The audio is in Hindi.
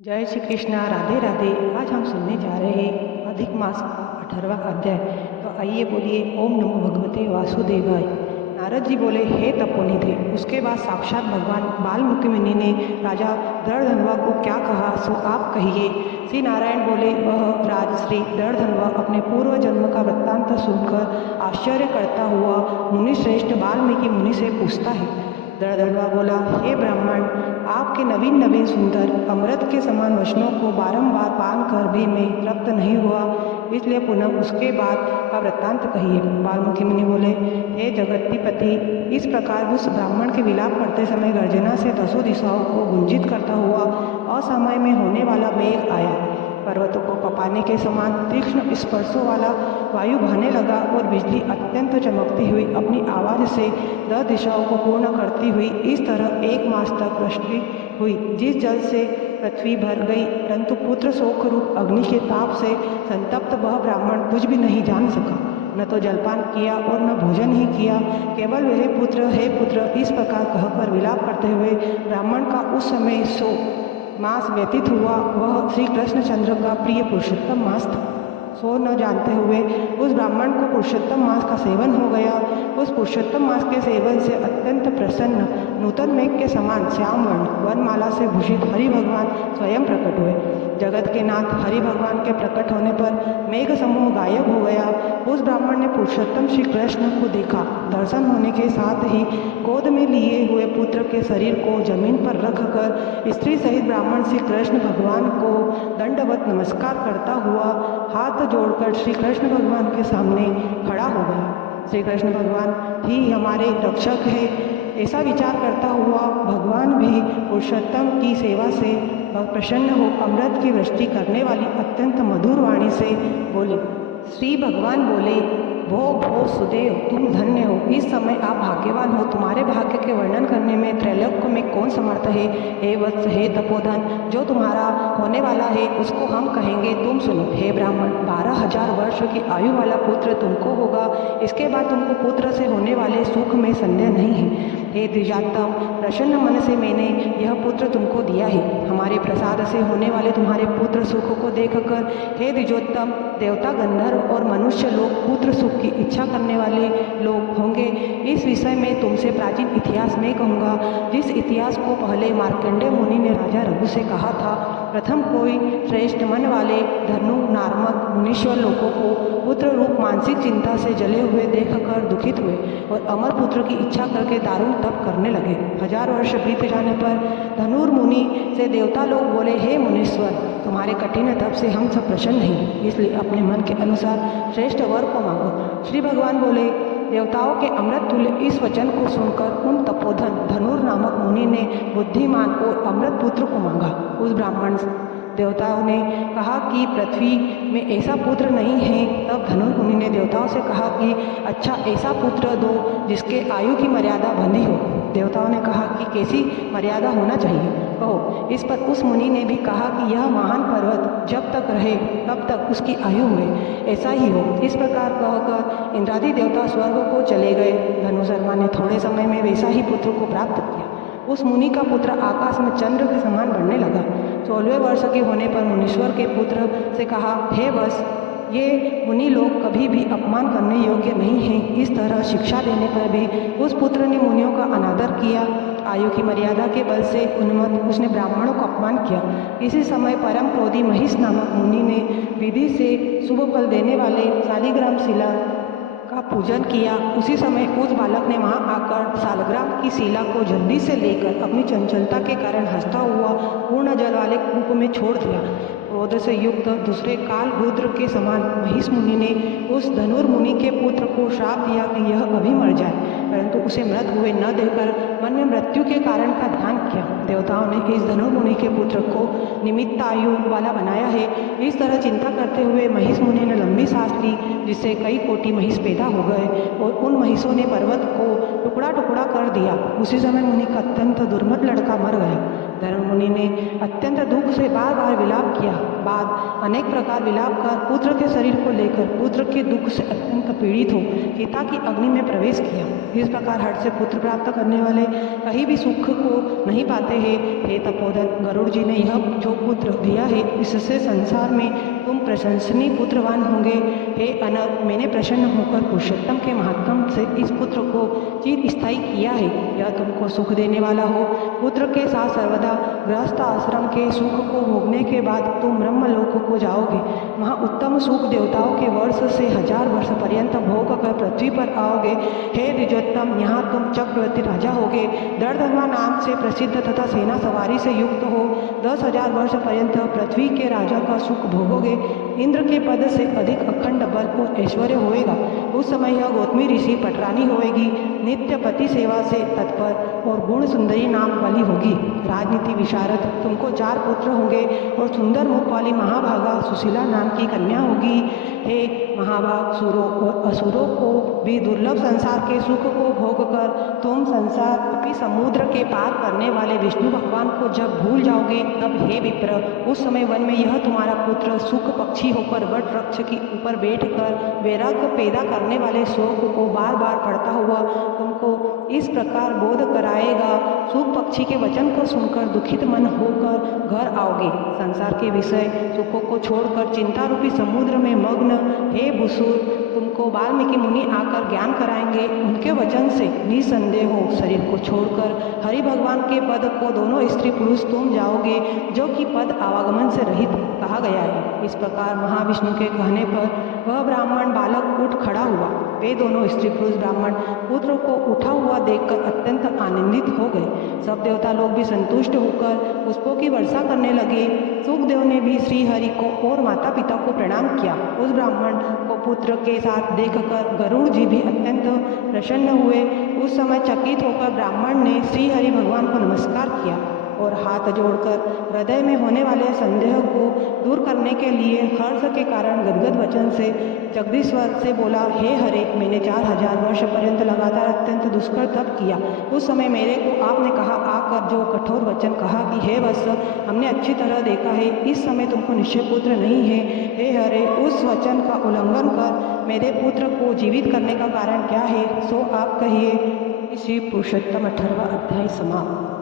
जय श्री कृष्णा। राधे राधे। आज हम सुनने जा रहे हैं अधिक मास का 18वां अध्याय। तो आइए बोलिए ओम नमो भगवते वासुदेवाय। नारद जी बोले, हे तपोनिधि। उसके बाद साक्षात भगवान वाल्मीकि मुनि ने राजा दृढ़धनुआ को क्या कहा सो आप कहिए। श्री नारायण बोले, वह राजश्री दृढ़धनुआ अपने पूर्व जन्म का वृत्तांत सुनकर आश्चर्य करता हुआ मुनि श्रेष्ठ वाल्मीकि मुनि से पूछता है। दृढ़धनुआ बोला, हे ब्राह्मण, आपके नवीन नवीन सुंदर अमृत के समान वचनों को बारंबार पान कर भी मैं तृप्त नहीं हुआ, इसलिए पुनः उसके बाद का वृत्तांत कहिए। वाल्मीकि मुनि बोले, हे जगत्पति, इस प्रकार उस ब्राह्मण के विलाप करते समय गर्जना से दसों दिशाओं को गुंजित करता हुआ असमय में होने वाला मेघ आया। पर्वतों को कपाने के समान तीक्ष्ण स्पर्शों वाला वायु बहने लगा और बिजली अत्यंत चमकती हुई अपनी आवाज़ से 10 दिशाओं को पूर्ण करती हुई इस तरह 1 मास तक वृष्टि हुई, जिस जल से पृथ्वी भर गई, परंतु पुत्र शोक रूप अग्नि के ताप से संतप्त वह ब्राह्मण कुछ भी नहीं जान सका। न तो जलपान किया और न भोजन ही किया, केवल वह पुत्र, हे पुत्र, इस प्रकार कहकर विलाप करते हुए ब्राह्मण का उस समय 100 मास व्यतीत हुआ। वह श्री कृष्णचंद्र का प्रिय पुरुषोत्तम मास था। सो न जानते हुए उस ब्राह्मण को पुरुषोत्तम मास का सेवन हो गया। उस पुरुषोत्तम मास के सेवन से अत्यंत प्रसन्न नूतन मेघ के समान श्याम वर्ण वनमाला से भूषित हरि भगवान स्वयं प्रकट हुए। जगत के नाथ हरि भगवान के प्रकट होने पर मेघ समूह गायब हो गया। उस ब्राह्मण ने पुरुषोत्तम श्री कृष्ण को देखा। दर्शन होने के साथ ही गोद में लिए हुए पुत्र के शरीर को जमीन पर रखकर स्त्री सहित ब्राह्मण श्री कृष्ण भगवान को दंडवत नमस्कार करता हुआ हाथ जोड़कर श्री कृष्ण भगवान के सामने खड़ा हो गया। श्री कृष्ण भगवान ही हमारे रक्षक है, ऐसा विचार करता हुआ भगवान भी पुरुषोत्तम की सेवा से प्रसन्न हो अमृत की वृष्टि करने वाली अत्यंत मधुर वाणी से बोले। श्री भगवान बोले, भो सुदेव, तुम धन्य हो। इस समय आप भाग्यवान हो। तुम्हारे भाग्य के वर्णन करने में त्रैलोक्य में कौन समर्थ है। हे वत्स, हे तपोधन, जो तुम्हारा होने वाला है उसको हम कहेंगे, तुम सुनो। हे ब्राह्मण, 12,000 वर्ष की आयु वाला पुत्र तुमको होगा। इसके बाद तुमको पुत्र से होने वाले सुख में संदेह नहीं है। हे द्विजातम, प्रसन्न मन से मैंने यह पुत्र तुमको दिया है। हमारे प्रसाद से होने वाले तुम्हारे पुत्र सुख को देखकर हे द्विजोत्तम, देवता, गंधर्व और मनुष्य लोग पुत्र सुख की इच्छा करने वाले लोग होंगे। इस विषय में तुमसे प्राचीन इतिहास में कहूँगा, जिस इतिहास को पहले मार्कंडेय मुनि ने राजा रघु से कहा था। प्रथम कोई श्रेष्ठ मन वाले धनु नार्मक मुनीश्वर लोगों को पुत्र रूप मानसिक चिंता से जले हुए देखकर दुखित हुए और अमर पुत्र की इच्छा करके दारुण तप करने लगे। 1000 वर्ष बीत जाने पर धनुर मुनि से देवता लोग बोले, हे मुनीश्वर, तुम्हारे कठिन तप से हम सब प्रसन्न हैं, इसलिए अपने मन के अनुसार श्रेष्ठ वर को मांगो। श्री भगवान बोले, देवताओं के अमृत तुल्य इस वचन को सुनकर उन तपोधन धनुर नामक मुनि ने बुद्धिमान और अमृत पुत्र को मांगा। उस ब्राह्मण देवताओं ने कहा कि पृथ्वी में ऐसा पुत्र नहीं है। तब धनुर मुनि ने देवताओं से कहा कि अच्छा, ऐसा पुत्र दो जिसके आयु की मर्यादा बंधी हो। देवताओं ने कहा कि कैसी मर्यादा होना चाहिए, कहो। इस पर उस मुनि ने भी कहा कि यह महान पर्वत जब तक रहे तब तक उसकी आयु हुए, ऐसा ही हो। इस प्रकार कहकर इंद्रादि देवता स्वर्ग को चले गए। धनु शर्मा ने थोड़े समय में वैसा ही पुत्र को प्राप्त किया। उस मुनि का पुत्र आकाश में चंद्र के समान बढ़ने लगा। 16वें वर्ष के होने पर मुनीश्वर के पुत्र से कहा, हे वत्स, ये मुनि लोग कभी भी अपमान करने योग्य नहीं हैं। इस तरह शिक्षा देने पर भी उस पुत्र ने मुनियों का अनादर किया। आयु की मर्यादा के बल से उन्मत्त उसने ब्राह्मणों का अपमान किया। इसी समय परम क्रोधी महिष नामक मुनि ने विधि से शुभ फल देने वाले शालिग्राम शिला का पूजन किया। उसी समय उस बालक ने वहां आकर शालग्राम की शिला को जल्दी से लेकर अपनी चंचलता के कारण हंसता हुआ पूर्ण जल वाले कूप में छोड़ दिया। क्रोध से युक्त दूसरे काल रुद्र के समान महिष मुनि ने उस धनुर मुनि के पुत्र को श्राप दिया कि यह अभी मर जाए, परंतु उसे मृत हुए न देकर मन में मृत्यु के कारण का ध्यान किया। देवताओं ने इस धनुर मुनि के पुत्र को निमित्त आयु वाला बनाया है। इस तरह चिंता करते हुए महिष मुनि ने लंबी सांस ली, जिससे कई कोटि महिष पैदा हो गए और उन महिषों ने पर्वत को टुकड़ा टुकड़ा कर दिया। उसी समय मुनि का अत्यंत दुर्मत लड़का मर गया। धर्ममुनि ने अत्यंत दुख से बार बार विलाप किया। बाद अनेक प्रकार विलाप कर पुत्र के शरीर को लेकर पुत्र के दुख से अत्यंत पीड़ित हो चिता की अग्नि में प्रवेश किया। इस प्रकार हठ से पुत्र प्राप्त करने वाले कहीं भी सुख को नहीं पाते हैं। हे तपोधन, गरुड़ जी ने यह जो पुत्र दिया है इससे संसार में तुम प्रशंसनीय पुत्रवान होंगे। हे अनग, मैंने प्रसन्न होकर पुरुषोत्तम के महात्म से इस पुत्र को चिर स्थायी किया है। यह तुमको सुख देने वाला हो। पुत्र के साथ सर्वदा गृहस्थ आश्रम के सुख को भोगने के बाद तुम ब्रह्मलोक को जाओगे। वहाँ उत्तम सुख देवताओं के वर्ष से 1000 वर्ष पर्यंत भोग कर पृथ्वी पर आओगे। हे द्विजोत्तम, यहाँ तुम चक्रवर्ती राजा होगे। दर्दमा नाम से प्रसिद्ध तथा सेना सवारी से युक्त हो 10,000 वर्ष पर्यंत पृथ्वी के राजा का सुख भोगोगे। इंद्र के पद से अधिक अखंड बल और ऐश्वर्य होएगा। उस समय यह गौतमी ऋषि पटरानी होएगी। नित्य पति सेवा से तत्पर और गुण सुंदरी नाम वाली होगी। राजनीति विशारद, तुमको 4 पुत्र होंगे और सुंदर मुख वाली महाभागा सुशीला नाम की कन्या होगी। हे महाभाग, सुरों और असुरों को भी दुर्लभ संसार के सुख को भोग कर तुम संसार रूपी समुद्र के पार करने वाले विष्णु भगवान को जब भूल जाओगे, तब हे विप्र, उस समय वन में यह तुम्हारा पुत्र सुख पक्षी होकर वट वृक्ष के ऊपर बैठकर वैराग्य पैदा करने वाले श्लोक को बार बार पढ़ता हुआ तुमको इस प्रकार बोध कराएगा। सुख पक्षी के वचन को सुनकर दुखित मन होकर घर आओगे। संसार के विषय सुखों को छोड़कर चिंता रूपी समुद्र में मग्न हे भुसूर, तुमको वाल्मीकि मुनि आकर ज्ञान कराएंगे। उनके वचन से निसंदेह हो शरीर को छोड़कर हरि भगवान के पद को दोनों स्त्री पुरुष तुम जाओगे, जो कि पद आवागमन से रहित कहा गया है। इस प्रकार महाविष्णु के कहने पर वह ब्राह्मण बालक उठ खड़ा हुआ। वे दोनों स्त्री पुरुष ब्राह्मण पुत्र को उठा हुआ देखकर अत्यंत आनंदित हो गए। सब देवता लोग भी संतुष्ट होकर पुष्पों की वर्षा करने लगे। सुखदेव ने भी श्री हरि को और माता पिता को प्रणाम किया। उस ब्राह्मण को पुत्र के साथ देखकर गरुड़ जी भी अत्यंत प्रसन्न हुए। उस समय चकित होकर ब्राह्मण ने श्री हरि भगवान को नमस्कार किया और हाथ जोड़कर हृदय में होने वाले संदेह को दूर करने के लिए हर्ष के कारण गदगद वचन से जगदीश्वर से बोला, हे हरे, मैंने 4000 वर्ष पर्यंत लगातार अत्यंत दुष्कर तप किया। उस समय मेरे को आपने कहा आकर जो कठोर वचन कहा कि हे वत्स, हमने अच्छी तरह देखा है, इस समय तुमको निश्चय पुत्र नहीं है। हे हरे, उस वचन का उल्लंघन कर मेरे पुत्र को जीवित करने का कारण क्या है, सो आप कहिए। श्री पुरुषोत्तम 18वां अध्याय समाप्त।